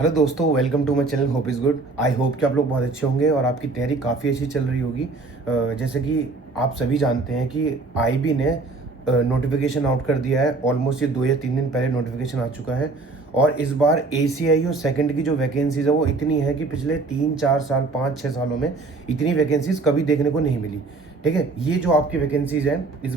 Hello दोस्तों, welcome to my channel hope is good. I hope कि आप लोग बहुत अच्छे होंगे और आपकी तैयारी काफ़ी अच्छी चल रही होगी। जैसे कि आप सभी जानते हैं कि आईबी ने नोटिफिकेशन आउट कर दिया है। ऑलमोस्ट ये 2 या 3 दिन पहले नोटिफिकेशन आ चुका है। और इस बार एसीआई और सेकंड की जो वैकेंसीज है वो इतनी है कि पिछले 3-4 साल 5-6 सालों में इतनी वैकेंसीज कभी देखने को नहीं मिली। ठीक है, ये जो आपकी वैकेंसीज हैं इस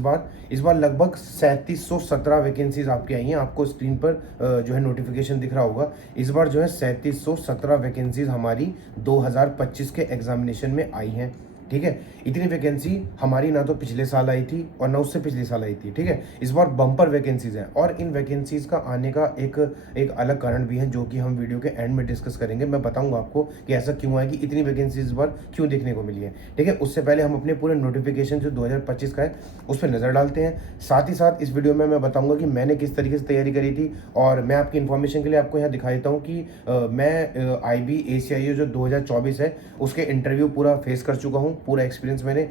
बार लगभग 3717 वैकेंसीज आपकी आई हैं। आपको स्क्रीन पर जो है नोटिफिकेशन दिख रहा होगा। इस बार जो है 3717 वैकेंसीज हमारी 2025 के एग्जामिनेशन में आई हैं। ठीक है, इतनी वैकेंसी हमारी ना तो पिछले साल आई थी और ना उससे पिछले साल आई थी। ठीक है, इस बार बम्पर वैकेंसीज हैं और इन वैकेंसीज का आने का एक एक अलग कारण भी है जो कि हम वीडियो के एंड में डिस्कस करेंगे। मैं बताऊंगा आपको कि ऐसा क्यों है कि इतनी वैकेंसीज इस बार क्यों देखने को मिली है। ठीक है, उससे पहले हम अपने पूरे नोटिफिकेशन जो 2025 का है उस पर नज़र डालते हैं। साथ ही साथ इस वीडियो में मैं बताऊंगा कि मैंने किस तरीके से तैयारी करी थी। और मैं आपकी इन्फॉर्मेशन के लिए आपको यहाँ दिखा देता हूँ कि मैं आईबी एसीआई जो 2024 है उसके इंटरव्यू पूरा फेस कर चुका हूँ। पूरा एक्सपीरियंस मैंने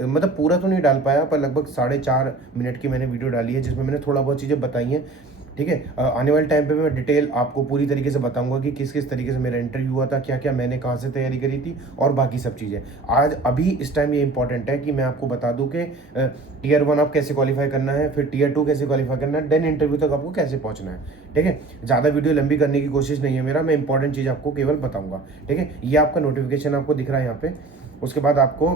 मतलब पूरा तो नहीं डाल पाया पर लगभग 4.5 मिनट की मैंने वीडियो डाली है जिसमें मैंने थोड़ा बहुत चीज़ें बताई हैं। ठीक है, आने वाले टाइम पे मैं डिटेल आपको पूरी तरीके से बताऊंगा कि किस किस तरीके से मेरा इंटरव्यू हुआ था, क्या क्या मैंने कहाँ से तैयारी करी थी और बाकी सब चीज़ें। आज अभी इस टाइम ये इंपॉर्टेंट है कि मैं आपको बता दूं कि टियर 1 आप कैसे क्वालिफाई करना है, फिर टियर 2 कैसे क्वालिफाई करना है, देन इंटरव्यू तक आपको कैसे पहुंचना है। ठीक है, ज़्यादा वीडियो लंबी करने की कोशिश नहीं है मेरा, मैं इंपॉर्टेंट चीज़ आपको केवल बताऊँगा। ठीक है, ये आपका नोटिफिकेशन आपको दिख रहा है यहाँ पे। उसके बाद आपको,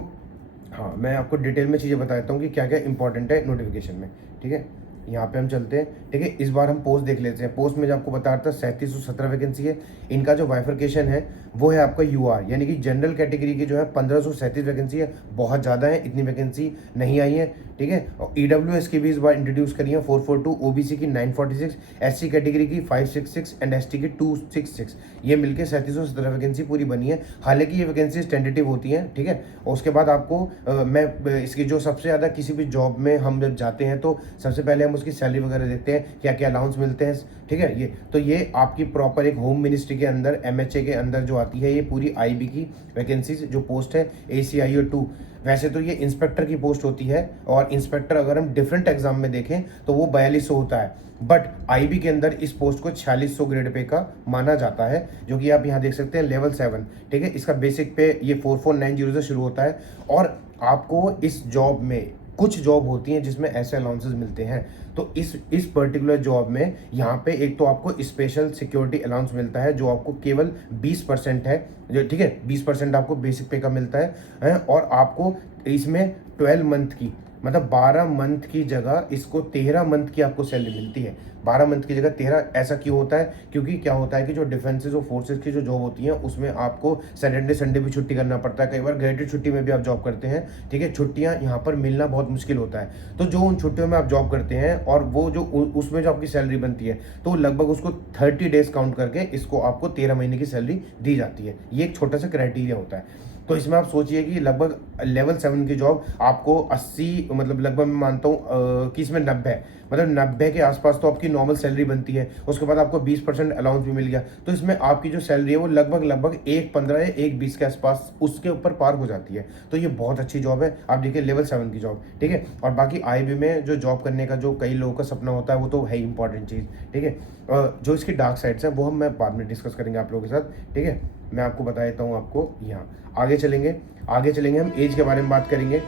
हाँ, मैं आपको डिटेल में चीज़ें बता देता हूँ कि क्या क्या इंपॉर्टेंट है नोटिफिकेशन में। ठीक है, यहाँ पे हम चलते हैं। ठीक है, इस बार हम पोस्ट देख लेते हैं। पोस्ट में जो आपको बता रहा था 3717 वैकेंसी है। इनका जो बाइफर्केशन है वो है आपका यूआर यानी कि जनरल कैटेगरी की जो है 1537 वैकेंसी है। बहुत ज़्यादा है, इतनी वैकेंसी नहीं आई है। ठीक है, और ईडब्ल्यूएस की भी इस बार इंट्रोड्यूस करी है 442, ओबीसी की 946, एससी कैटेगरी की 566 एंड एसटी की 266। ये मिलकर 3717 वैकेंसी पूरी बनी है। हालांकि ये वैकेंसी टेंटेटिव होती हैं। ठीक है, और उसके बाद आपको मैं इसकी जो सबसे ज़्यादा किसी भी जॉब में हम जब जाते हैं तो सबसे पहले हम उसकी सैलरी वगैरह देखते हैं, क्या क्या अलाउंस मिलते हैं। ठीक है, ये आपकी प्रॉपर एक होम मिनिस्ट्री के अंदर एमएचए के अंदर जो आती है ये पूरी आईबी की वैकेंसीज जो पोस्ट है ACIO2। वैसे तो ये इंस्पेक्टर की पोस्ट होती है और इंस्पेक्टर अगर हम डिफरेंट एग्जाम में देखें तो वो 4200 होता है। बट आईबी के अंदर इस पोस्ट को 4600 ग्रेड पे का माना जाता है जो कि आप यहाँ देख सकते हैं लेवल 7। ठीक है, इसका बेसिक पे ये 4490 से शुरू होता है। और आपको इस जॉब में कुछ जॉब होती हैं जिसमें ऐसे अलाउंसेस मिलते हैं। तो इस पर्टिकुलर जॉब में यहाँ पे एक तो आपको स्पेशल सिक्योरिटी अलाउंस मिलता है जो आपको केवल 20% है। जो ठीक है, 20% आपको बेसिक पे का मिलता है। और आपको इसमें 12 मंथ की मतलब 12 मंथ की जगह इसको 13 मंथ की आपको सैलरी मिलती है। 12 मंथ की जगह 13। ऐसा क्यों होता है? क्योंकि क्या होता है कि जो डिफेंसेस और फोर्सेस की जो जॉब होती है उसमें आपको सैटरडे संडे भी छुट्टी करना पड़ता है। कई बार ग्रेडेड छुट्टी में भी आप जॉब करते हैं। ठीक है, छुट्टियां यहाँ पर मिलना बहुत मुश्किल होता है। तो जो उन छुट्टियों में आप जॉब करते हैं और वो जो उसमें जो आपकी सैलरी बनती है तो लगभग उसको 30 डेज काउंट करके इसको आपको 13 महीने की सैलरी दी जाती है। ये एक छोटा सा क्राइटेरिया होता है। तो इसमें आप सोचिए कि लगभग लेवल 7 की जॉब आपको 80 मतलब लगभग मैं मानता हूँ कि इसमें 90 मतलब 90 के आसपास तो आपकी नॉर्मल सैलरी बनती है। उसके बाद आपको 20% अलाउंस भी मिल गया तो इसमें आपकी जो सैलरी है वो लगभग 1.15 या 1.20 के आसपास उसके ऊपर पार हो जाती है। तो ये बहुत अच्छी जॉब है। आप देखिए लेवल 7 की जॉब। ठीक है, और बाकी आईबी में जो जॉब करने का जो कई लोगों का सपना होता है वो तो है इंपॉर्टेंट चीज़। ठीक है, जो इसकी डार्क साइड्स हैं वो हम मैं बाद में डिस्कस करेंगे आप लोगों के साथ। ठीक है, मैं आपको बता देता हूँ आपको यहाँ आगे चलेंगे हम एज के बारे में बात करेंगे।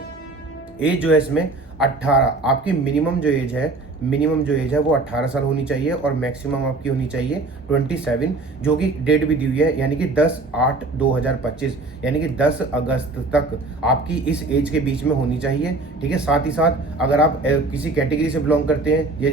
एज जो है इसमें 18, आपकी मिनिमम जो एज है वो 18 साल होनी चाहिए और मैक्सिमम आपकी होनी चाहिए 27, जो कि डेट भी दी हुई है यानी कि 10/8/2025 यानी कि 10 अगस्त तक आपकी इस एज के बीच में होनी चाहिए। ठीक है, साथ ही साथ अगर आप किसी कैटेगरी से बिलोंग करते हैं ये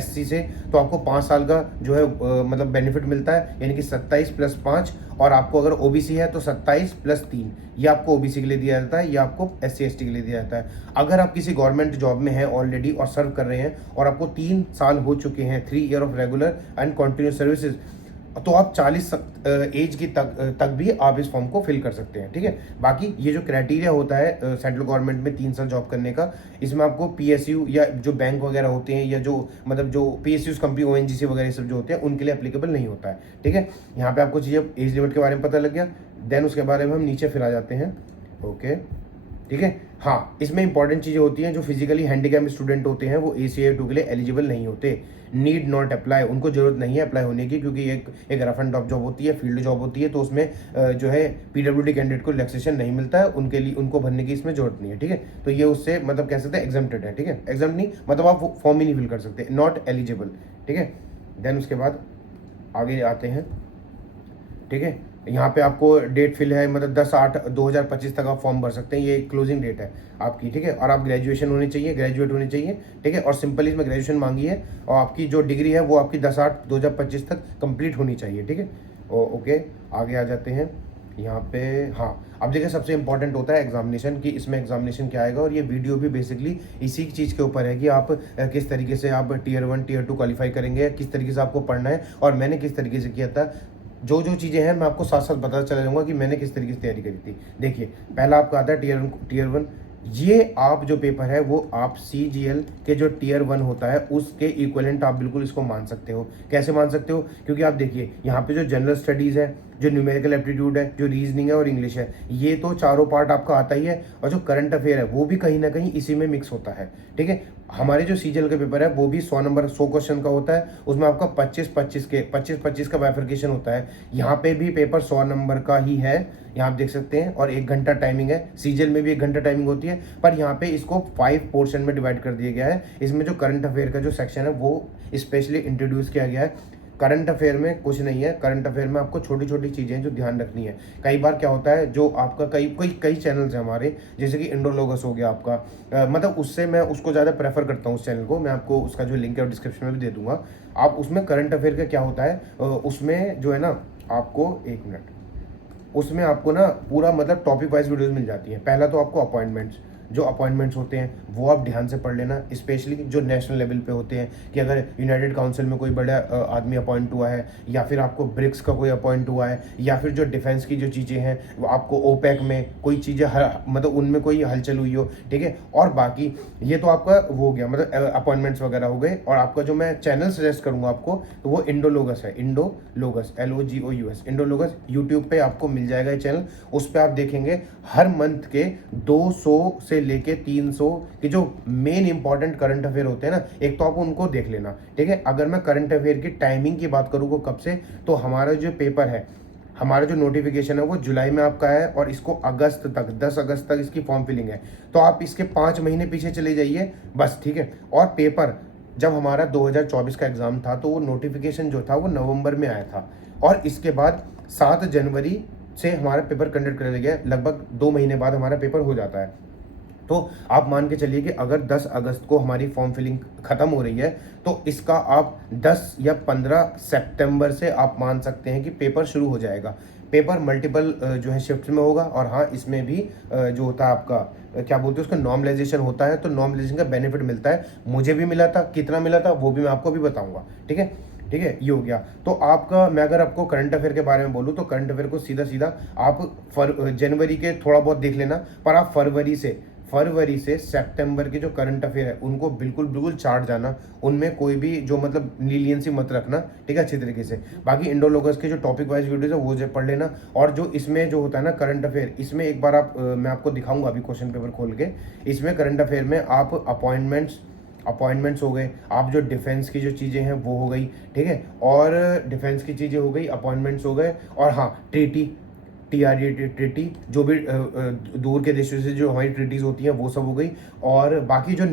SC से तो आपको 5 साल का जो है मतलब बेनिफिट मिलता है यानी कि 27 + 5। और आपको अगर ओबीसी है तो 27 + 3 ये आपको ओबीसी के लिए दिया जाता है, ये आपको SC ST के लिए दिया जाता है। अगर आप किसी गवर्नमेंट जॉब में हैं ऑलरेडी और सर्व कर रहे हैं और आपको 3 साल हो चुके हैं, 3 year of regular and continuous services, तो आप 40 एज की तक भी आप इस फॉर्म को फिल कर सकते हैं। ठीक है, बाकी ये जो क्राइटेरिया होता है सेंट्रल गवर्नमेंट में 3 साल जॉब करने का, इसमें आपको PSU या जो बैंक वगैरह होते हैं या जो मतलब जो PSUs कंपनी ONGC वगैरह सब जो होते हैं उनके लिए एप्लीकेबल नहीं होता है। ठीक है, यहाँ पे आपको चीज़ें एज लिमिट के बारे में पता लग गया। देन उसके बारे में हम नीचे फिर आ जाते हैं। ओके, ठीक है। हाँ, इसमें इंपॉर्टेंट चीज़ें होती हैं, जो फिजिकली हैंडीकैप स्टूडेंट होते हैं वो ACI2 के लिए एलिजिबल नहीं होते। नीड नॉट अप्लाई, उनको ज़रूरत नहीं है अप्लाई होने की, क्योंकि एक रफ एंड टफ जॉब होती है, फील्ड जॉब होती है, तो उसमें जो है PWD कैंडिडेट को रिलैक्सेशन नहीं मिलता है, उनके लिए उनको भरने की इसमें जरूरत नहीं है। ठीक है, तो ये उससे मतलब कह सकते हैं एग्जम्प्टेड है। ठीक है, एग्जाम नहीं मतलब आप फॉर्म ही नहीं फिल कर सकते, नॉट एलिजिबल। ठीक है, देन उसके बाद आगे आते हैं। ठीक है, यहाँ पे आपको डेट फिल है, मतलब 10/8/2025 तक आप फॉर्म भर सकते हैं, ये क्लोजिंग डेट है आपकी। ठीक है, और आप ग्रेजुएशन होनी चाहिए, ग्रेजुएट होनी चाहिए। ठीक है, और सिंपल इसमें ग्रेजुएशन मांगी है, और आपकी जो डिग्री है वो आपकी 10/8/2025 तक कंप्लीट होनी चाहिए। ठीक है, ओके, आगे आ जाते हैं यहाँ पे। हाँ, अब देखिए सबसे इंपॉर्टेंट होता है एग्जामिनेशन, कि इसमें एग्जामिनेशन क्या आएगा, और ये वीडियो भी बेसिकली इसी चीज़ के ऊपर है कि आप किस तरीके से आप Tier 1 Tier 2 क्वालिफाई करेंगे, किस तरीके से आपको पढ़ना है, और मैंने किस तरीके से किया था। जो जो चीज़ें हैं मैं आपको साथ साथ बताता चला जाऊँगा कि मैंने किस तरीके से तैयारी करी थी। देखिए, पहला आपका आता है Tier 1। ये आप जो पेपर है वो आप CGL के जो Tier 1 होता है उसके इक्विवेलेंट आप बिल्कुल इसको मान सकते हो। कैसे मान सकते हो? क्योंकि आप देखिए यहाँ पे जो जनरल स्टडीज़ है, जो न्यूमेरिकल एप्टीट्यूड है, जो रीजनिंग है और इंग्लिश है, ये तो चारों पार्ट आपका आता ही है, और जो करंट अफेयर है वो भी कहीं ना कहीं इसी में मिक्स होता है। ठीक है, हमारे जो CGL का पेपर है वो भी 100 नंबर 100 क्वेश्चन का होता है, उसमें आपका 25-25 का बाइफरकेशन होता है। यहाँ पे भी पेपर 100 नंबर का ही है, यहाँ आप देख सकते हैं, और 1 घंटा टाइमिंग है। CGL में भी 1 घंटा टाइमिंग होती है, पर यहाँ पे इसको 5 पोर्शन में डिवाइड कर दिया गया है। इसमें जो करंट अफेयर का जो सेक्शन है वो स्पेशली इंट्रोड्यूस किया गया है। करंट अफेयर में कुछ नहीं है, करंट अफेयर में आपको छोटी छोटी चीज़ें हैं जो ध्यान रखनी है। कई बार क्या होता है, जो आपका कई चैनल्स हैं हमारे, जैसे कि इंडोलॉगस हो गया आपका, मतलब उससे मैं उसको ज़्यादा प्रेफर करता हूँ उस चैनल को। मैं आपको उसका जो लिंक है डिस्क्रिप्शन में भी दे दूंगा। आप उसमें करंट अफेयर का क्या होता है, उसमें जो है ना, आपको 1 मिनट, उसमें आपको ना पूरा मतलब टॉपिक वाइज वीडियोस मिल जाती हैं। पहला तो आपको अपॉइंटमेंट्स, जो अपॉइंटमेंट्स होते हैं वो आप ध्यान से पढ़ लेना, स्पेशली जो नेशनल लेवल पे होते हैं, कि अगर यूनाइटेड काउंसिल में कोई बड़ा आदमी अपॉइंट हुआ है, या फिर आपको ब्रिक्स का कोई अपॉइंट हुआ है, या फिर जो डिफेंस की जो चीज़ें हैं वो आपको ओपेक में कोई चीज़ें मतलब उनमें कोई हलचल हुई हो। ठीक है, और बाकी ये तो आपका वो हो गया, मतलब अपॉइंटमेंट्स वगैरह हो गए। और आपका जो मैं चैनल सजेस्ट करूँगा आपको, तो वो इंडोलॉगस है, इंडोलॉगस LOGOUS, इंडोलॉगस यूट्यूब पे आपको मिल जाएगा ये चैनल। उस पर आप देखेंगे हर मंथ के 200 से लेके 300 के जो मेन इंपॉर्टेंट करंट अफेयर होते हैं ना, एक तो आप उनको देख लेना। ठीक है, अगर मैं करंट अफेयर की टाइमिंग की बात करूँ कब से, तो हमारा जो पेपर है, हमारा जो नोटिफिकेशन है वो जुलाई में आपका है, और इसको अगस्त तक 10 अगस्त तक इसकी फॉर्म फिलिंग है। तो आप इसके 5 महीने पीछे चले जाइए बस। ठीक है, और पेपर जब हमारा 2024 का एग्ज़ाम था, तो वो नोटिफिकेशन जो था वो नवंबर में आया था, और इसके बाद 7 जनवरी से हमारा पेपर कंडक्ट कर लिया गया। लगभग 2 महीने बाद हमारा पेपर हो जाता है। तो आप मान के चलिए कि अगर 10 अगस्त को हमारी फॉर्म फिलिंग ख़त्म हो रही है, तो इसका आप 10 या 15 सितंबर से आप मान सकते हैं कि पेपर शुरू हो जाएगा। पेपर मल्टीपल जो है शिफ्ट में होगा, और हाँ, इसमें भी जो होता है आपका क्या बोलते हैं उसका, नॉर्मलाइजेशन होता है। तो नॉर्मलाइजेशन का बेनिफिट मिलता है, मुझे भी मिला था, कितना मिला था वो भी मैं आपको अभी बताऊँगा। ठीक है, ठीक है, ये हो गया। तो आपका, मैं अगर आपको करंट अफेयर के बारे में बोलूँ, तो करंट अफेयर को सीधा सीधा आप जनवरी के थोड़ा बहुत देख लेना, पर आप फरवरी से सितंबर के जो करंट अफेयर है उनको बिल्कुल बिल्कुल चार्ट जाना, उनमें कोई भी जो मतलब लीलियंसी मत रखना। ठीक है, अच्छी तरीके से। बाकी इंडोलॉगस के जो टॉपिक वाइज वीडियोज है वो जो पढ़ लेना, और जो इसमें जो होता है ना करंट अफेयर, इसमें एक बार आप मैं आपको दिखाऊंगा अभी क्वेश्चन पेपर खोल के। इसमें करंट अफेयर में आप अपॉइंटमेंट्स हो गए, आप जो डिफेंस की जो चीज़ें हैं वो हो गई। ठीक है, और डिफेंस की चीज़ें हो गई, अपॉइंटमेंट्स हो गए, और हाँ, ट्रीटी जो भी दूर के देशों से जो हमारी ट्रीटीज़ होती हैं वो सब हो गई। और बाकी जो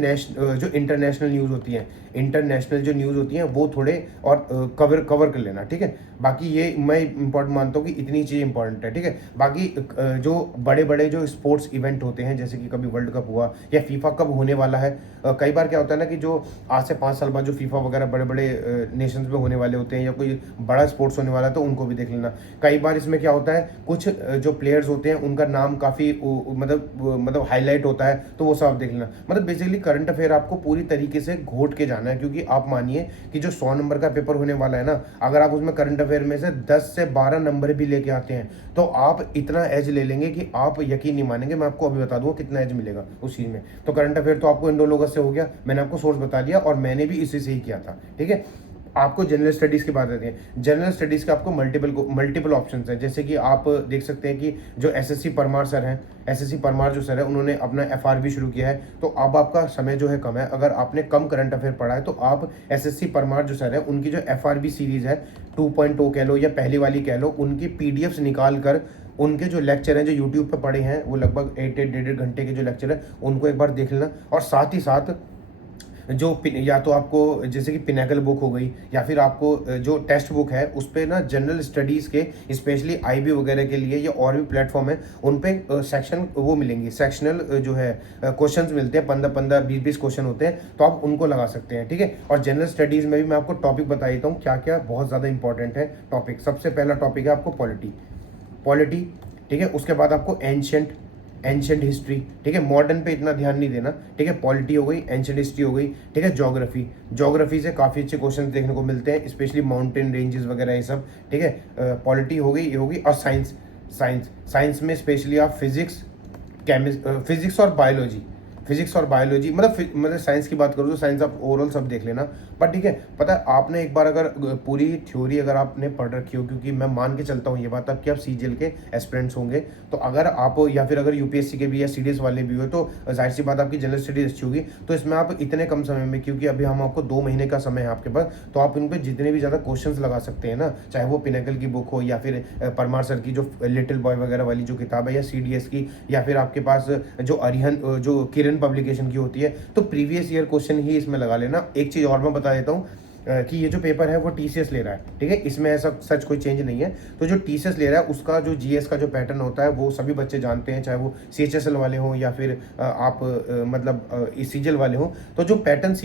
जो इंटरनेशनल न्यूज़ होती हैं, इंटरनेशनल जो न्यूज़ होती हैं वो थोड़े और कवर कर लेना। ठीक है, बाकी ये मैं इंपॉर्टेंट मानता हूँ कि इतनी चीज़ इंपॉर्टेंट है। ठीक है, बाकी जो बड़े बड़े जो स्पोर्ट्स इवेंट होते हैं, जैसे कि कभी वर्ल्ड कप हुआ या फीफा कब होने वाला है, कई बार क्या होता है ना कि जो आज से 5 साल बाद जो फीफा वगैरह बड़े बड़े नेशंस में होने वाले होते हैं, या कोई बड़ा स्पोर्ट्स होने वाला है, तो उनको भी देख लेना। कई बार इसमें क्या होता है, कुछ जो प्लेयर्स होते हैं उनका नाम काफ़ी मतलब हाईलाइट होता है, तो वो सब आप देख लेना। मतलब बेसिकली करंट अफेयर आपको पूरी तरीके से घोट के जाना है, क्योंकि आप मानिए कि जो 100 नंबर का पेपर होने वाला है ना, अगर आप उसमें करंट अफेयर में से 10 से 12 नंबर भी लेके आते हैं, तो आप इतना एज ले लेंगे कि आप यकीन नहीं मानेंगे। मैं आपको अभी बता दूंगा कितना एज मिलेगा उस चीज़ में। तो करंट अफेयर तो आपको इंडोलॉगस से हो गया, मैंने आपको सोर्स बता दिया, और मैंने भी इसी से ही किया था। ठीक है, आपको जनरल स्टडीज़ की बात आती है, जनरल स्टडीज़ के आपको मल्टीपल ऑप्शंस हैं। जैसे कि आप देख सकते हैं कि जो एसएससी परमार सर हैं, एसएससी परमार जो सर है, उन्होंने अपना एफआरबी शुरू किया है। तो अब आपका समय जो है कम है, अगर आपने कम करंट अफेयर पढ़ा है तो आप एसएससी परमार जो सर है उनकी जो एफआरबी सीरीज़ है 2.0 कह लो या पहली वाली कह लो, उनकी पीडीएफ्स निकाल कर उनके जो लेक्चर हैं जो यूट्यूब पे पड़े हैं, वो लगभग 1-1.5 घंटे के जो लेक्चर है उनको एक बार देख लेना। और साथ ही साथ जो या तो आपको जैसे कि पिनेकल बुक हो गई या फिर आपको जो टेक्स्ट बुक है उस पे ना जनरल स्टडीज़ के स्पेशली आईबी वगैरह के लिए या और भी प्लेटफॉर्म है, उन पे सेक्शन वो मिलेंगे, सेक्शनल जो है क्वेश्चंस मिलते हैं, 15-15 20-20 क्वेश्चन होते हैं, तो आप उनको लगा सकते हैं। ठीक है, और जनरल स्टडीज़ में भी मैं आपको टॉपिक बता देता हूँ क्या क्या बहुत ज़्यादा इंपॉर्टेंट है टॉपिक। सबसे पहला टॉपिक है आपको पॉलिटी। ठीक है, उसके बाद आपको एंशियंट हिस्ट्री। ठीक है, मॉडर्न पे इतना ध्यान नहीं देना। ठीक है, पॉलिटी हो गई, एंशियंट हिस्ट्री हो गई। ठीक है, ज्योग्राफी से काफ़ी अच्छे क्वेश्चन देखने को मिलते हैं, स्पेशली माउंटेन रेंजेस वगैरह ये सब। ठीक है, पॉलिटी हो गई, ये होगी। और साइंस में स्पेशली आप फिजिक्स और बायोलॉजी मतलब साइंस की बात करूँ तो साइंस आप ओवरऑल सब देख लेना। पर ठीक है, पता है आपने एक बार अगर पूरी थ्योरी अगर आपने पढ़ रखी हो, क्योंकि मैं मान के चलता हूँ ये बात अब कि आप सीजीएल के एस्पिरेंट्स होंगे, तो अगर आप या फिर अगर यूपीएससी के भी या सीडीएस वाले भी हो तो जाहिर सी बात आपकी जनरल स्टडीज अच्छी होगी। तो इसमें आप इतने कम समय में, क्योंकि अभी हम आपको 2 महीने का समय है आपके पास, तो आप इन पर जितने भी ज़्यादा क्वेश्चन लगा सकते हैं ना, चाहे वो पिनेकल की बुक हो या फिर परमार सर की जो लिटिल बॉय वगैरह वाली जो किताब है, या सीडीएस की, या फिर आपके पास जो जो किरण पब्लिकेशन की होती है, तो प्रीवियस ईयर क्वेश्चन ही इसमें लगा लेना। एक चीज़ और मैं बता देता हूँ कि ये जो पेपर है वो टीसीएस ले रहा है। ठीक है, इसमें ऐसा सच कोई चेंज नहीं है। तो जो टीसीएस ले रहा है उसका जो जीएस का जो पैटर्न होता है वो सभी बच्चे जानते हैं, चाहे वो सीएचएसएल वाले हों या फिर आप मतलब सीजीएल वाले हों। तो जो पैटर्न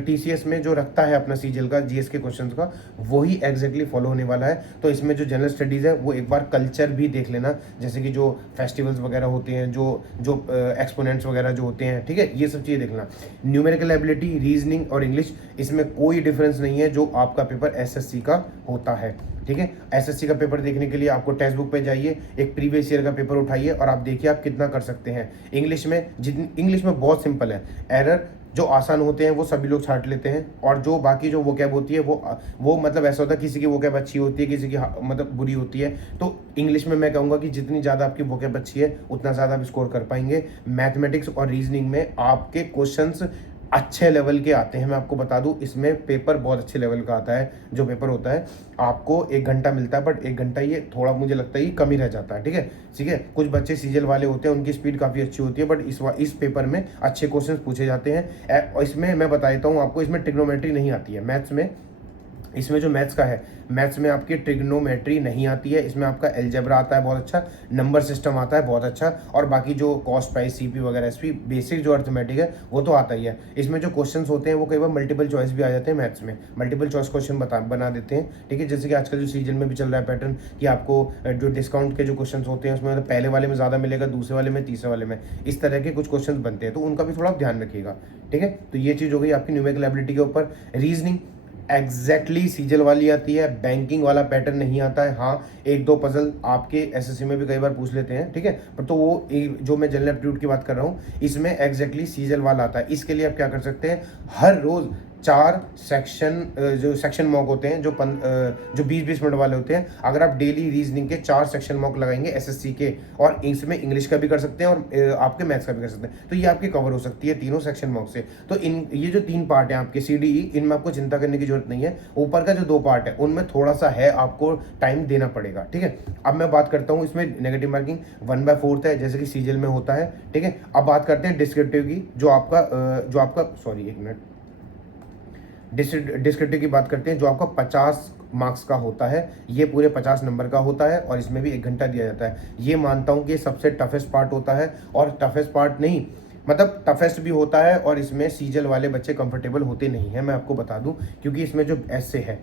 टीसीएस में जो रखता है अपना सीजीएल का जीएस के क्वेश्चन का, वही एग्जैक्टली फॉलो होने वाला है। तो इसमें जो जनरल स्टडीज़ है वो एक बार कल्चर भी देख लेना, जैसे कि जो फेस्टिवल्स वगैरह होते हैं, जो एक्सपोनेंट्स वगैरह जो होते हैं। ठीक है, ये सब चीज़ें देखना। न्यूमेरिकल एबिलिटी, रीजनिंग और इंग्लिश, इसमें कोई डिफरेंस नहीं है जो आपका पेपर एसएससी का होता है। ठीक है, एसएससी का पेपर देखने के लिए आपको टेक्स्ट बुक पे जाइए, एक प्रीवियस ईयर का पेपर उठाइए और आप देखिए आप कितना कर सकते हैं। इंग्लिश में बहुत सिंपल है, एरर जो आसान होते हैं वो सभी लोग छांट लेते हैं, और जो बाकी जो वोकैब होती है वो मतलब ऐसा होता है, किसी की वोकैब अच्छी होती है, किसी की मतलब बुरी होती है। तो इंग्लिश में मैं कहूँगा कि जितनी ज़्यादा आपकी वोकैब अच्छी है उतना ज़्यादा आप स्कोर कर पाएंगे। मैथमेटिक्स और रीजनिंग में आपके क्वेश्चंस अच्छे लेवल के आते हैं। मैं आपको बता दूं, इसमें पेपर बहुत अच्छे लेवल का आता है। जो पेपर होता है आपको 1 घंटा मिलता है, बट 1 घंटा ये थोड़ा मुझे लगता है ये कम ही रह जाता है। ठीक है, कुछ बच्चे सीजीएल वाले होते हैं, उनकी स्पीड काफ़ी अच्छी होती है, बट इस पेपर में अच्छे क्वेश्चन पूछे जाते हैं। और इसमें मैं बता देता हूँ आपको, इसमें ट्रिग्नोमेट्री नहीं आती है मैथ्स में। इसमें जो मैथ्स का है, मैथ्स में आपकी ट्रिग्नोमेट्री नहीं आती है, इसमें आपका एलजेब्रा आता है बहुत अच्छा, नंबर सिस्टम आता है बहुत अच्छा, और बाकी जो कॉस्ट प्राइस सीपी वगैरह एसपी बेसिक जो अर्थमेटिक है वो तो आता ही है। इसमें जो क्वेश्चंस होते हैं वो कई बार मल्टीपल चॉइस भी आ जाते हैं, मैथ्स में मल्टीपल चॉइस क्वेश्चन बना देते हैं। ठीक है, जैसे कि आजकल जो सीजन में भी चल रहा है पैटर्न कि आपको जो डिस्काउंट के जो क्वेश्चन होते हैं उसमें मतलब पहले वाले में ज़्यादा मिलेगा, दूसरे वाले में, तीसरे वाले में, इस तरह के कुछ क्वेश्चन बनते हैं, तो उनका भी थोड़ा ध्यान रखिएगा। ठीक है, तो ये चीज़ हो गई आपकी न्यूमेरिकल एबिलिटी के ऊपर। रीजनिंग एग्जैक्टली सीजल वाली आती है, बैंकिंग वाला पैटर्न नहीं आता है। हाँ, 1-2 पजल आपके एसएससी में भी कई बार पूछ लेते हैं। ठीक है, पर तो वो जो मैं जनरल एप्टीट्यूड की बात कर रहा हूँ इसमें एग्जैक्टली सीजल वाला आता है। इसके लिए आप क्या कर सकते हैं, हर रोज 4 जो सेक्शन मॉक होते हैं, जो 20-20 मिनट वाले होते हैं, अगर आप डेली रीजनिंग के 4 सेक्शन मॉक लगाएंगे एसएससी के, और इसमें इंग्लिश का भी कर सकते हैं और आपके मैथ्स का भी कर सकते हैं, तो ये आपकी कवर हो सकती है तीनों सेक्शन मॉक से। तो ये जो 3 पार्ट हैं आपके सीडीई, इनमें आपको चिंता करने की जरूरत नहीं है। ऊपर का जो 2 पार्ट है उनमें थोड़ा सा है, आपको टाइम देना पड़ेगा। ठीक है, अब मैं बात करता हूँ इसमें नेगेटिव मार्किंग 1/4 है, जैसे कि सीजीएल में होता है। ठीक है, अब बात करते हैं डिस्क्रिप्टिव की, जो आपका सॉरी 1 मिनट, डिस्क्रिप्टिव की बात करते हैं, जो आपका 50 मार्क्स का होता है। ये पूरे 50 नंबर का होता है और इसमें भी 1 घंटा दिया जाता है। ये मानता हूँ कि सबसे टफेस्ट पार्ट होता है, और टफेस्ट पार्ट नहीं मतलब टफेस्ट भी होता है, और इसमें सीजल वाले बच्चे कंफर्टेबल होते नहीं हैं, मैं आपको बता दूं, क्योंकि इसमें जो ऐसे है,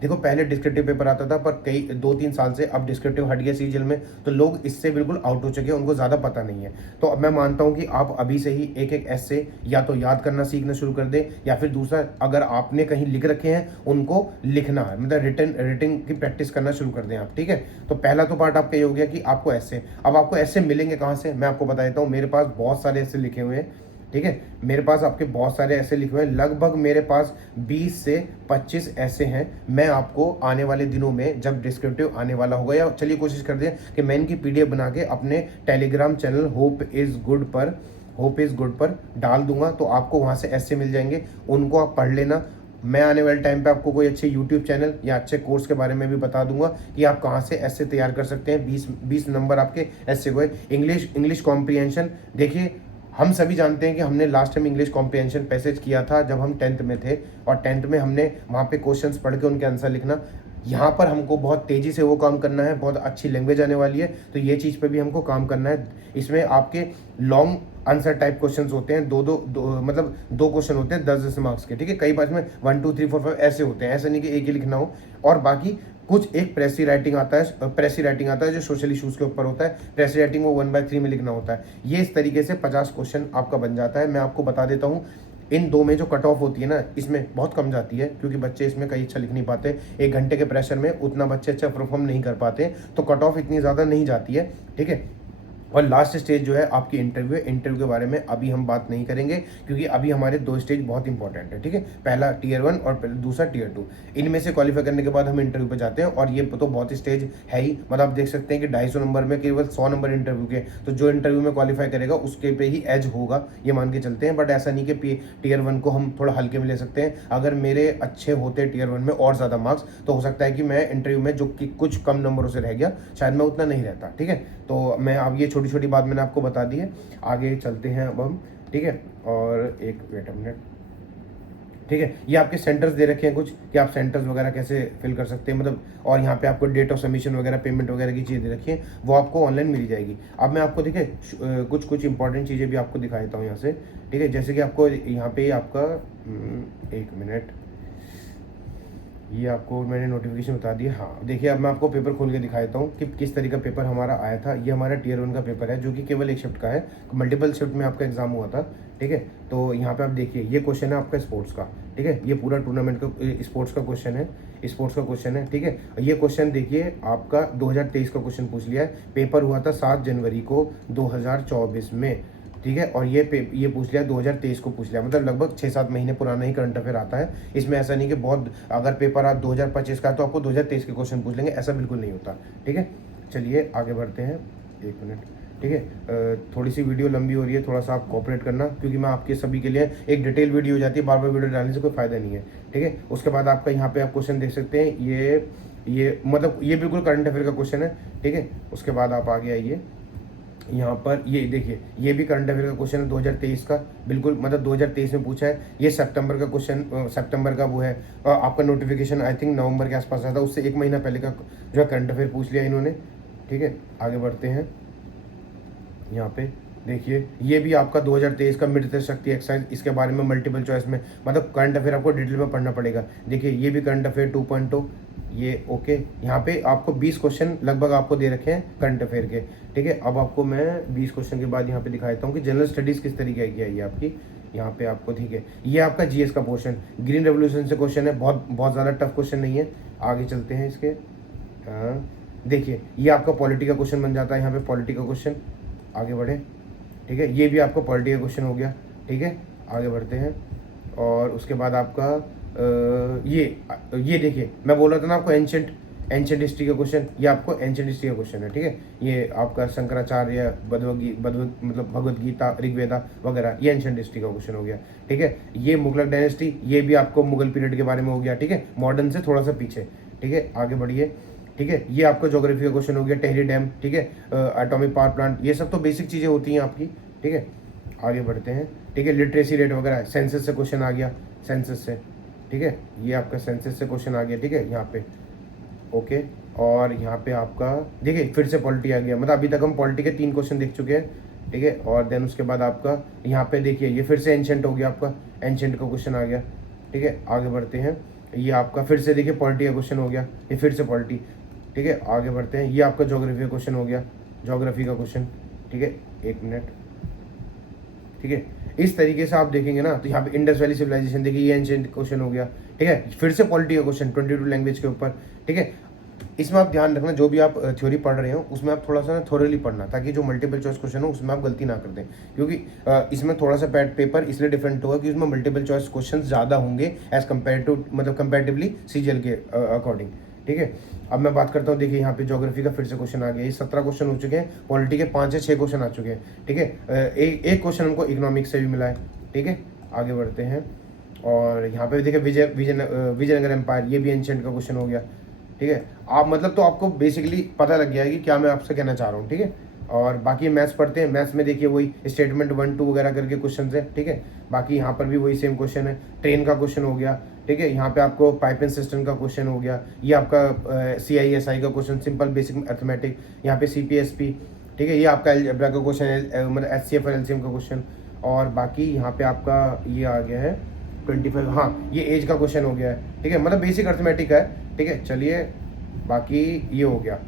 देखो पहले डिस्क्रिप्टिव पेपर आता था, पर कई 2-3 साल से अब डिस्क्रिप्टिव हट गया सीजल में, तो लोग इससे बिल्कुल आउट हो चुके हैं, उनको ज़्यादा पता नहीं है। तो अब मैं मानता हूँ कि आप अभी से ही एक ऐसे या तो याद करना सीखना शुरू कर दें, या फिर दूसरा, अगर आपने कहीं लिख रखे हैं उनको लिखना है, मतलब रिटन की प्रैक्टिस करना शुरू कर दें आप। ठीक है, तो पहला तो पार्ट आपका ये हो गया कि आपको ऐसे, अब आपको ऐसे मिलेंगे कहाँ से, मैं आपको बता देता हूँ, मेरे पास बहुत सारे ऐसे लिखे हुए हैं। ठीक है। मेरे पास आपके बहुत सारे ऐसे लिखे हुए हैं, लगभग मेरे पास 20 से 25 ऐसे हैं। मैं आपको आने वाले दिनों में जब डिस्क्रिप्टिव आने वाला होगा, या चलिए कोशिश करते हैं कि मैं इनकी PDF बना के अपने Telegram channel hope is good पर डाल दूंगा, तो आपको वहाँ से ऐसे मिल जाएंगे, उनको आप पढ़ लेना। मैं आने वाले टाइम पे आपको कोई अच्छे यूट्यूब चैनल या अच्छे कोर्स के बारे में भी बता दूंगा कि आप कहाँ से ऐसे तैयार कर सकते हैं। 20 नंबर आपके ऐसे हुए। इंग्लिश कॉम्प्रिहेंशन, देखिए हम सभी जानते हैं कि हमने last time English comprehension passage किया था जब हम 10th में थे, और 10th में हमने वहाँ पे क्वेश्चंस पढ़ के उनके आंसर लिखना। यहाँ पर हमको बहुत तेज़ी से वो काम करना है, बहुत अच्छी लैंग्वेज आने वाली है, तो ये चीज़ पे भी हमको काम करना है। इसमें आपके लॉन्ग आंसर टाइप क्वेश्चंस होते हैं, दो मतलब 2 क्वेश्चन होते हैं 10-10 मार्क्स के, ठीक है। कई बार में 1 2 3 4 5 ऐसे होते हैं, ऐसा नहीं कि एक ही लिखना हो। और बाकी कुछ एक प्रेसी राइटिंग आता है जो सोशल इशूज़ के ऊपर होता है। प्रेसी राइटिंग वो 1/3 में लिखना होता है। ये इस तरीके से 50 क्वेश्चन आपका बन जाता है। मैं आपको बता देता हूँ, इन 2 में जो कट ऑफ होती है ना, इसमें बहुत कम जाती है, क्योंकि बच्चे इसमें कई अच्छा लिख नहीं पाते। 1 घंटे के प्रेशर में उतना बच्चे अच्छा परफॉर्म नहीं कर पाते, तो कट ऑफ इतनी ज़्यादा नहीं जाती है, ठीक है। और लास्ट स्टेज जो है आपकी इंटरव्यू है। इंटरव्यू के बारे में अभी हम बात नहीं करेंगे, क्योंकि अभी हमारे 2 स्टेज बहुत इंपॉर्टेंट है, ठीक है। पहला Tier 1 और दूसरा Tier 2। इनमें से क्वालिफाई करने के बाद हम इंटरव्यू पे जाते हैं, और ये तो बहुत स्टेज है ही। मतलब आप देख सकते हैं कि 250 नंबर में केवल 100 नंबर इंटरव्यू के, तो जो इंटरव्यू में क्वालिफाई करेगा उसके पे ही एज होगा, ये मान के चलते हैं। बट ऐसा नहीं कि Tier 1 को हम थोड़ा हल्के में ले सकते हैं। अगर मेरे अच्छे होते Tier 1 में और ज़्यादा मार्क्स, तो हो सकता है कि मैं इंटरव्यू में जो कि कुछ कम नंबरों से रह गया, शायद मैं उतना नहीं रहता, ठीक है। तो मैं अब ये छोटी छोटी बात मैंने आपको बता दी है। आगे चलते हैं अब हम, ठीक है। और एक वेट मिनट, ठीक है। ये आपके सेंटर्स दे रखे हैं कुछ, कि आप सेंटर्स वगैरह कैसे फिल कर सकते हैं, मतलब। और यहाँ पे आपको डेट ऑफ सबमिशन वगैरह, पेमेंट वगैरह की चीज़ें दे रखी हैं, वो आपको ऑनलाइन मिल जाएगी। अब मैं आपको देखिए कुछ इंपॉर्टेंट चीज़ें भी आपको दिखा देता हूँ यहाँ से, ठीक है। जैसे कि आपको यहाँ पे आपका 1 मिनट, ये आपको मैंने नोटिफिकेशन बता दिया। हाँ देखिए, अब मैं आपको पेपर खोल के दिखा देता हूँ कि किस तरीके का पेपर हमारा आया था। ये हमारा Tier 1 का पेपर है, जो कि केवल 1 शिफ्ट का है। मल्टीपल शिफ्ट में आपका एग्जाम हुआ था, ठीक है। तो यहाँ पे आप देखिए, ये क्वेश्चन है आपका स्पोर्ट्स का, ठीक है। ये पूरा टूर्नामेंट का स्पोर्ट्स का क्वेश्चन है, ठीक है। ये क्वेश्चन देखिए, आपका 2023 का क्वेश्चन पूछ लिया है। पेपर हुआ था 7 जनवरी को 2024 में, ठीक है। और ये पूछ लिया 2023 को पूछ लिया, मतलब लगभग 6-7 महीने पुराना ही करंट अफेयर आता है। इसमें ऐसा नहीं कि बहुत, अगर पेपर आप 2025 का है तो आपको 2023 के क्वेश्चन पूछ लेंगे, ऐसा बिल्कुल नहीं होता, ठीक है। चलिए आगे बढ़ते हैं। 1 मिनट, ठीक है। थोड़ी सी वीडियो लंबी हो रही है, थोड़ा सा आप कोऑपरेट करना, क्योंकि मैं आपके सभी के लिए एक डिटेल वीडियो हो जाती है, बार बार वीडियो डालने से कोई फ़ायदा नहीं है, ठीक है। उसके बाद आपका यहाँ पे आप क्वेश्चन देख सकते हैं, ये मतलब ये बिल्कुल करंट अफेयर का क्वेश्चन है, ठीक है। उसके बाद आप आगे आइए, यहाँ पर ये देखिए, ये भी करंट अफेयर का क्वेश्चन है 2023 का, बिल्कुल मतलब 2023 में पूछा है। ये सितंबर का क्वेश्चन, सितंबर का वो है। आपका नोटिफिकेशन आई थिंक नवंबर के आसपास आया था, उससे 1 महीना पहले का जो है करंट अफेयर पूछ लिया इन्होंने, ठीक है। आगे बढ़ते हैं। यहाँ पे देखिए, ये भी आपका 2023 का मृत शक्ति एक्सरसाइज, इसके बारे में मल्टीपल चॉइस में, मतलब करंट अफेयर आपको डिटेल में पढ़ना पड़ेगा। देखिए, ये भी करंट अफेयर 2.0, ये ओके। यहाँ पे आपको 20 क्वेश्चन लगभग आपको दे रखे हैं करंट अफेयर के, ठीक है। अब आपको मैं 20 क्वेश्चन के बाद यहाँ पे दिखा देता हूँ कि जनरल स्टडीज़ किस तरीके की आई है आपकी। यहाँ पे आपको, ठीक है, ये आपका GS का पोर्शन, ग्रीन रेवोल्यूशन से क्वेश्चन है, बहुत ज़्यादा टफ क्वेश्चन नहीं है। आगे चलते हैं इसके। देखिए, ये आपका पॉलिटी का क्वेश्चन बन जाता है, यहाँ पे पॉलिटी का क्वेश्चन। आगे बढ़े, ठीक है। ये भी आपका पॉलिटी का क्वेश्चन हो गया, ठीक है। आगे बढ़ते हैं। और उसके बाद आपका ये देखिए, मैं बोल रहा था ना आपको एंशेंट हिस्ट्री का क्वेश्चन, ये आपको एंशेंट हिस्ट्री का क्वेश्चन है, ठीक है। ये आपका शंकराचार्य, मतलब भगवद गीता, ऋग्वेदा वगैरह, ये एंशेंट हिस्ट्री का क्वेश्चन हो गया, ठीक है। ये मुगलक डायनेस्टी, ये भी आपको मुगल पीरियड के बारे में हो गया, ठीक है, मॉडर्न से थोड़ा सा पीछे, ठीक है। आगे बढ़िए, ठीक है। ये आपका ज्योग्राफी का क्वेश्चन हो गया, टेहरी डैम, ठीक है, एटॉमिक पावर प्लांट, ये सब तो बेसिक चीज़ें होती हैं आपकी, ठीक है। आगे बढ़ते हैं, ठीक है। लिटरेसी रेट वगैरह, सेंसस से क्वेश्चन आ गया, सेंसस से, ठीक है। ये आपका सेंसस से क्वेश्चन आ गया, ठीक है, यहाँ पे ओके। और यहाँ पे आपका देखिए फिर से पॉलिटी आ गया, मतलब अभी तक हम पॉलिटी के 3 क्वेश्चन देख चुके हैं, ठीक है। और देन उसके बाद आपका यहाँ पे देखिए, ये फिर से एंशेंट हो गया, आपका एंशेंट का क्वेश्चन आ गया, ठीक है। आगे बढ़ते हैं। ये आपका फिर से देखिए पॉलिटी का क्वेश्चन हो गया, ये फिर से पॉलिटी, ठीक है। आगे बढ़ते हैं। ये आपका ज्योग्राफी का क्वेश्चन हो गया, ज्योग्राफी का क्वेश्चन, ठीक है। 1 मिनट, ठीक है। इस तरीके से आप देखेंगे ना, तो यहाँ पे इंडस वैली सिविलाइजेशन देखिए, ये एंशिएंट क्वेश्चन हो गया, ठीक है। फिर से पॉलिटी का क्वेश्चन 22 लैंग्वेज के ऊपर, ठीक है। इसमें आप ध्यान रखना, जो भी आप थ्योरी पढ़ रहे हो उसमें आप थोड़ा सा ना थोरली पढ़ना, ताकि जो मल्टीपल चॉइस क्वेश्चन हो उसमें आप गलती ना कर दें, क्योंकि इसमें थोड़ा सा पेपर इसलिए डिफरेंट होगा कि उसमें मल्टीपल चॉइस क्वेश्चन ज़्यादा होंगे एज कम्पेयर टू मतलब कंपेरेटिवली सीजीएल के अकॉर्डिंग। ठीक है, अब मैं बात करता हूँ। देखिए यहाँ पे ज्योग्राफी का फिर से क्वेश्चन आ गया, ये 17 क्वेश्चन हो चुके हैं, पॉलिटी के 5 या 6 क्वेश्चन आ चुके हैं। ठीक है, एक क्वेश्चन हमको इकोनॉमिक्स से भी मिला है। ठीक है, आगे बढ़ते हैं। और यहाँ पे देखिए विजयनगर एम्पायर, ये भी एंशिएंट का क्वेश्चन हो गया। ठीक है, आप मतलब तो आपको बेसिकली पता लग गया है कि क्या मैं आपसे कहना चाह रहा हूँ। ठीक है, और बाकी मैथ्स पढ़ते हैं। मैथ्स में देखिए वही स्टेटमेंट 1 2 वगैरह करके क्वेश्चन है। ठीक है, बाकी यहाँ पर भी वही सेम क्वेश्चन है। ट्रेन का क्वेश्चन हो गया। ठीक है, यहाँ पे आपको पाइपिंग सिस्टम का क्वेश्चन हो गया। ये आपका CISI का क्वेश्चन, सिंपल बेसिक अर्थमेटिक। यहाँ पे CPSP। ठीक है, ये आपका अलजेब्रा का क्वेश्चन है, मतलब HCF और LCM का क्वेश्चन। और बाकी यहाँ पे आपका ये आ गया है 25, हाँ ये एज का क्वेश्चन हो गया है। ठीक है, मतलब बेसिक अर्थमेटिक है। ठीक है, चलिए बाकी ये हो गया।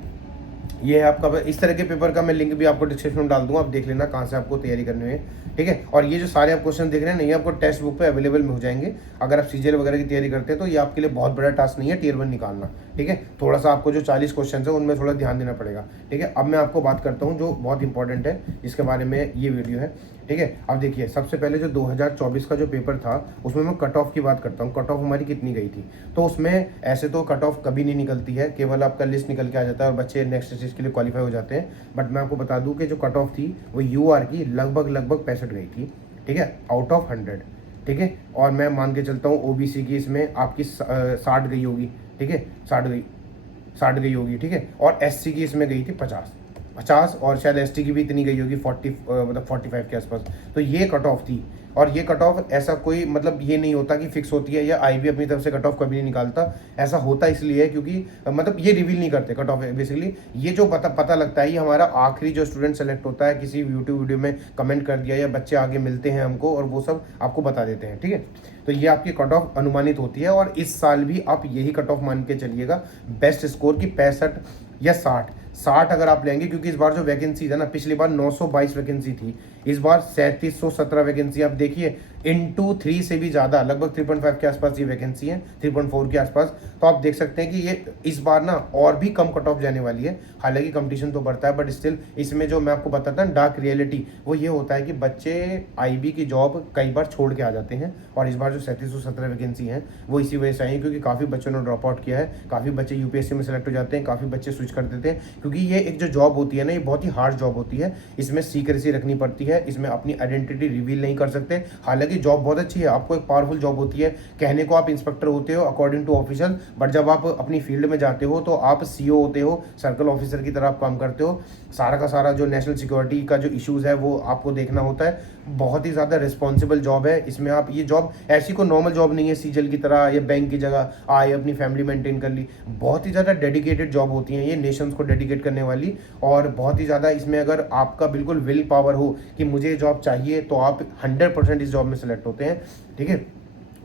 ये है आपका, इस तरह के पेपर का मैं लिंक भी आपको डिस्क्रिप्शन में डाल दूंगा, आप देख लेना कहाँ से आपको तैयारी करनी है। ठीक है, और ये जो सारे आप क्वेश्चन देख रहे हैं ना, ये आपको टेक्स्ट बुक पे अवेलेबल में हो जाएंगे। अगर आप सीजीएल वगैरह की तैयारी करते हैं तो ये आपके लिए बहुत बड़ा टास्क नहीं है टियर 1 निकालना। ठीक है, थोड़ा सा आपको जो 40 क्वेश्चन है उनमें थोड़ा ध्यान देना पड़ेगा। ठीक है, अब मैं आपको बात करता हूँ जो बहुत इंपॉर्टेंट है, जिसके बारे में ये वीडियो है। ठीक है, अब देखिए सबसे पहले जो 2024 का जो पेपर था उसमें मैं कट ऑफ की बात करता हूँ। कट ऑफ हमारी कितनी गई थी, तो उसमें ऐसे तो कट ऑफ कभी नहीं निकलती है, केवल आपका लिस्ट निकल के आ जाता है और बच्चे नेक्स्ट स्टेज के लिए क्वालिफाई हो जाते हैं। बट मैं आपको बता दूं कि जो कट ऑफ थी वो UR की लगभग 65 गई थी। ठीक है, आउट ऑफ 100। ठीक है, और मैं मान के चलता हूँ OBC की इसमें आपकी 60 गई होगी। ठीक है, 60 गई होगी। ठीक है, और SC की इसमें गई थी 50, और शायद ST की भी इतनी गई होगी 40 मतलब 45 के आसपास। तो ये कट ऑफ थी, और ये कट ऑफ ऐसा कोई मतलब ये नहीं होता कि फिक्स होती है, या IB अपनी तरफ से कट ऑफ कभी नहीं निकालता। ऐसा होता इसलिए है क्योंकि मतलब ये रिवील नहीं करते कट ऑफ। बेसिकली ये जो पता लगता है, ये हमारा आखिरी जो स्टूडेंट सेलेक्ट होता है, किसी यूट्यूब वीडियो में कमेंट कर दिया या बच्चे आगे मिलते हैं हमको और वो सब आपको बता देते हैं। ठीक है, तो ये आपकी कट ऑफ अनुमानित होती है, और इस साल भी आप यही कट ऑफ मान के चलिएगा बेस्ट स्कोर की 65 या 60 अगर आप लेंगे, क्योंकि इस बार जो वैकेंसी है ना, पिछली बार 922 वैकेंसी थी, इस बार 3717 वैकेंसी। आप देखिए इंटू 3 से भी ज़्यादा, लगभग 3.5 के आसपास ये वैकेंसी है, 3.4 के आसपास। तो आप देख सकते हैं कि ये इस बार ना और भी कम कट ऑफ जाने वाली है। हालांकि कंपटीशन तो बढ़ता है, बट स्टिल इसमें जो मैं आपको बताता ना डार्क रियलिटी, वो ये होता है कि बच्चे IB की जॉब कई बार छोड़ के आ जाते हैं। और इस बार जो 3717 वैकेंसी है वो इसी वजह से आई है, क्योंकि काफ़ी बच्चों ने ड्रॉप आउट किया है, काफ़ी बच्चे UPSC में सेलेक्ट हो जाते हैं, काफ़ी बच्चे स्विच कर देते हैं। क्योंकि ये एक जो जॉब होती है ना, ये बहुत ही हार्ड जॉब होती है, इसमें सीक्रेसी रखनी पड़ती है, इसमें अपनी आइडेंटिटी रिवील नहीं कर सकते। हालांकि जॉब बहुत अच्छी है, आपको एक पावरफुल जॉब होती है, कहने को आप इंस्पेक्टर होते हो अकॉर्डिंग टू ऑफिशियल, बट जब आप अपनी फील्ड में जाते हो तो आप CO होते हो, सर्कल ऑफिसर की तरह आप काम करते हो। सारा का सारा जो नेशनल सिक्योरिटी का जो इश्यूज़ है वो आपको देखना होता है। बहुत ही ज़्यादा रिस्पॉन्सिबल जॉब है। इसमें आप, ये जॉब ऐसी कोई नॉर्मल जॉब नहीं है सीजीएल की तरह या बैंक की जगह आए अपनी फैमिली मेंटेन कर ली। बहुत ही ज़्यादा डेडिकेटेड जॉब होती है ये, नेशंस को डेडिकेट करने वाली। और बहुत ही ज़्यादा इसमें अगर आपका बिल्कुल विल पावर हो कि मुझे ये जॉब चाहिए, तो आप 100% इस जॉब में सेलेक्ट होते हैं। ठीक है,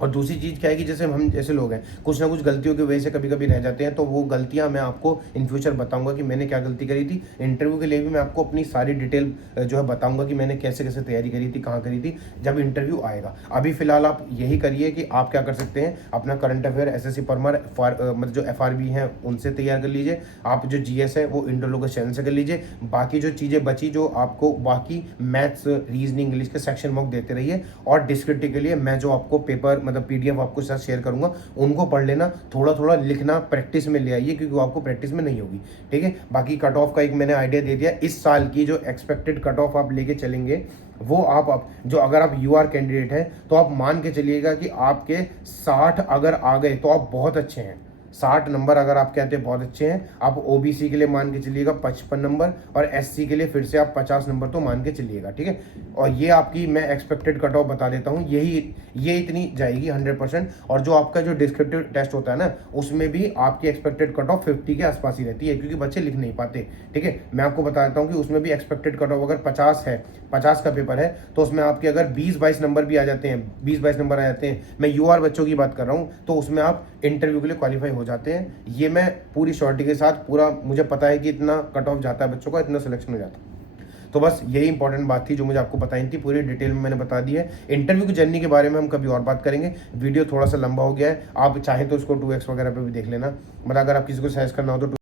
और दूसरी चीज़ क्या है कि जैसे हम जैसे लोग हैं, कुछ ना कुछ गलतियों की वजह से कभी कभी रह जाते हैं, तो वो गलतियां मैं आपको इन फ्यूचर बताऊंगा कि मैंने क्या गलती करी थी। इंटरव्यू के लिए भी मैं आपको अपनी सारी डिटेल जो है बताऊंगा कि मैंने कैसे कैसे तैयारी करी थी, कहाँ करी थी, जब इंटरव्यू आएगा। अभी फिलहाल आप यही करिए कि आप क्या कर सकते हैं, अपना करंट अफेयर SSC परमर मतलब जो FRB हैं उनसे तैयार कर लीजिए। आप जो GS है वो इंडोलोगस चैनल से कर लीजिए। बाकी जो चीज़ें बची, जो आपको बाकी मैथ्स, रीजनिंग, इंग्लिश के सेक्शन मॉक देते रहिए। और डिस्क्रिप्टिव के लिए मैं जो आपको पेपर मतलब PDF आपको साथ शेयर करूंगा, उनको पढ़ लेना, थोड़ा थोड़ा लिखना प्रैक्टिस में ले आइए, क्योंकि आपको प्रैक्टिस में नहीं होगी। ठीक है, बाकी कट ऑफ का एक मैंने आइडिया दे दिया। इस साल की जो एक्सपेक्टेड कट ऑफ आप लेके चलेंगे, वो आप जो अगर आप UR कैंडिडेट हैं तो आप मान के चलिएगा कि आपके 60 अगर आ गए तो आप बहुत अच्छे हैं। 60 नंबर अगर आप कहते हैं बहुत अच्छे हैं। आप OBC के लिए मान के चलिएगा 55 नंबर, और SC के लिए फिर से आप 50 नंबर तो मान के चलिएगा। ठीक है, और ये आपकी मैं एक्सपेक्टेड कट ऑफ बता देता हूँ, ये इतनी जाएगी 100%। और जो आपका जो डिस्क्रिप्टिव टेस्ट होता है ना, उसमें भी आपकी एक्सपेक्टेड कट ऑफ 50 के आसपास ही रहती है, क्योंकि बच्चे लिख नहीं पाते। ठीक है, मैं आपको बता देता हूँ कि उसमें भी एक्सपेक्टेड कट ऑफ अगर 50 है, 50 का पेपर है, तो उसमें आपके अगर 20-22 नंबर भी आ जाते हैं, 20-22 नंबर आ जाते हैं, मैं UR बच्चों की बात कर रहा हूँ, तो उसमें आप इंटरव्यू के लिए क्वालिफाई हो जाते हैं। ये मैं पूरी श्योरिटी के साथ, पूरा मुझे पता है कि इतना कट ऑफ जाता है बच्चों का, इतना सिलेक्शन हो जाता है। तो बस यही इंपॉर्टेंट बात थी जो मुझे आपको बताई थी, पूरी डिटेल में मैंने बता दी है। इंटरव्यू की जर्नी के बारे में हम कभी और बात करेंगे। वीडियो थोड़ा सा लंबा हो गया है, आप चाहें तो उसको 2x वगैरह पे भी देख लेना, मतलब अगर आप किसी को सजेस्ट करना हो तो